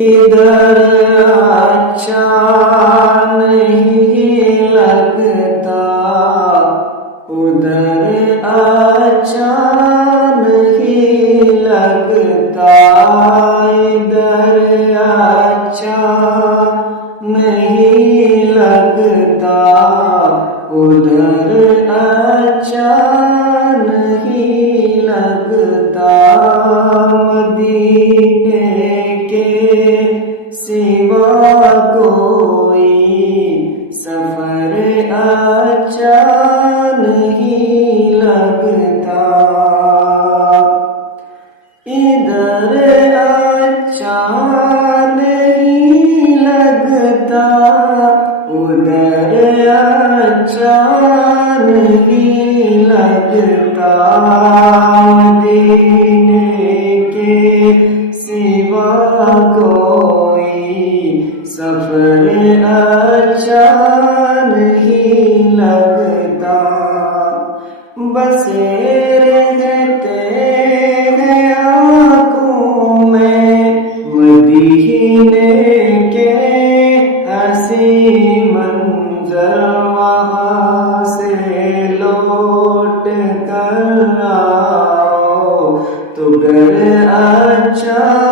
ادھر اچھا نہیں لگتا، ادھر اچھا نہیں لگتا، ادھر اچھا نہیں لگتا، ادھر اچھا نہیں لگتا، مدینے کے سوا کوئی سفر اچھا نہیں لگتا، ادھر اچھا نہیں لگتا، ادھر اچھا نہیں لگتا، مدینے کے سوا کوئی سفر اچھا نہیں لگتا، بسے رہتے ہیں آنکھوں میں مدینے کے حسین منظر، وہاں سے لوٹ کر آؤ تو گھر اچھا